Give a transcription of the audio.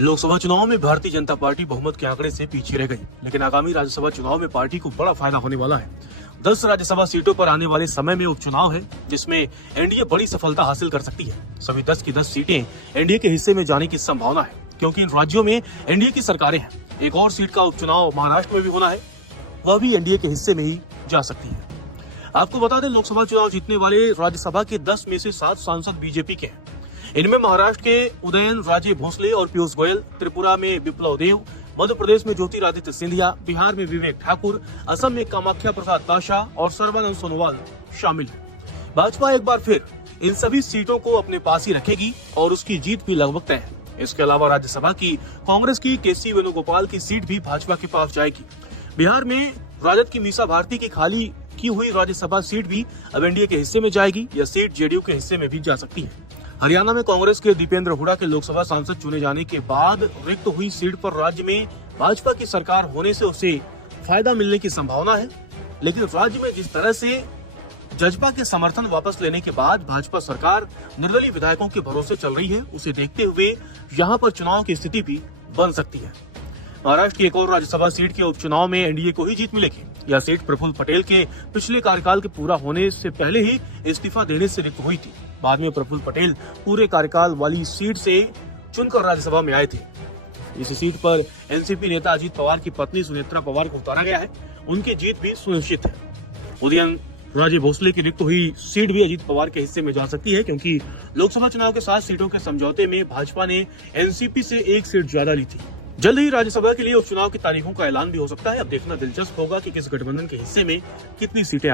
लोकसभा चुनाव में भारतीय जनता पार्टी बहुमत के आंकड़े से पीछे रह गई, लेकिन आगामी राज्यसभा चुनाव में पार्टी को बड़ा फायदा होने वाला है। 10 राज्यसभा सीटों पर आने वाले समय में उपचुनाव है, जिसमें एनडीए बड़ी सफलता हासिल कर सकती है। सभी 10 की 10 सीटें एनडीए के हिस्से में जाने की संभावना है, क्योंकि इन राज्यों में एनडीए की सरकारें हैं। एक और सीट का उपचुनाव महाराष्ट्र में भी होना है, वह भी एनडीए के हिस्से में ही जा सकती है। आपको बता दें, लोकसभा चुनाव जीतने वाले राज्यसभा के 10 में से 7 सांसद बीजेपी के हैं। इनमें महाराष्ट्र के उदयन राजे भोसले और पीयूष गोयल, त्रिपुरा में विप्लव देव, मध्य प्रदेश में ज्योतिरादित्य सिंधिया, बिहार में विवेक ठाकुर, असम में कामाख्या प्रसाद ताशा और सर्बानंद सोनोवाल शामिल है। भाजपा एक बार फिर इन सभी सीटों को अपने पास ही रखेगी और उसकी जीत भी लगभग तय है। इसके अलावा राज्यसभा की कांग्रेस की केसी वेणुगोपाल की सीट भी भाजपा के पास जाएगी। बिहार में राजद की मीसा भारती की खाली की हुई राज्यसभा सीट भी अब एनडीए के हिस्से में जाएगी। यह सीट जेडीयू के हिस्से में भी जा सकती है। हरियाणा में कांग्रेस के दीपेंद्र हुडा के लोकसभा सांसद चुने जाने के बाद रिक्त हुई सीट पर राज्य में भाजपा की सरकार होने से उसे फायदा मिलने की संभावना है, लेकिन राज्य में जिस तरह से जजपा के समर्थन वापस लेने के बाद भाजपा सरकार निर्दलीय विधायकों के भरोसे चल रही है, उसे देखते हुए यहाँ पर चुनाव की स्थिति भी बन सकती है। महाराष्ट्र की एक और राज्यसभा सीट के उपचुनाव में एनडीए को ही जीत मिलेगी। यह सीट प्रफुल्ल पटेल के पिछले कार्यकाल के पूरा होने से पहले ही इस्तीफा देने से रिक्त हुई थी। बाद में प्रफुल्ल पटेल पूरे कार्यकाल वाली सीट से चुनकर राज्यसभा में आए थे। इस सीट पर एनसीपी नेता अजीत पवार की पत्नी सुनेत्रा पवार को उतारा गया है। उनकी जीत भी सुनिश्चित है। उदयन राजे भोसले की रिक्त हुई सीट भी अजीत पवार के हिस्से में जा सकती है, क्योंकि लोकसभा चुनाव के 7 सीटों के समझौते में भाजपा ने एनसीपी से 1 सीट ज्यादा ली थी। जल्द ही राज्यसभा के लिए उपचुनाव की तारीखों का ऐलान भी हो सकता है। अब देखना दिलचस्प होगा कि किस गठबंधन के हिस्से में कितनी सीटें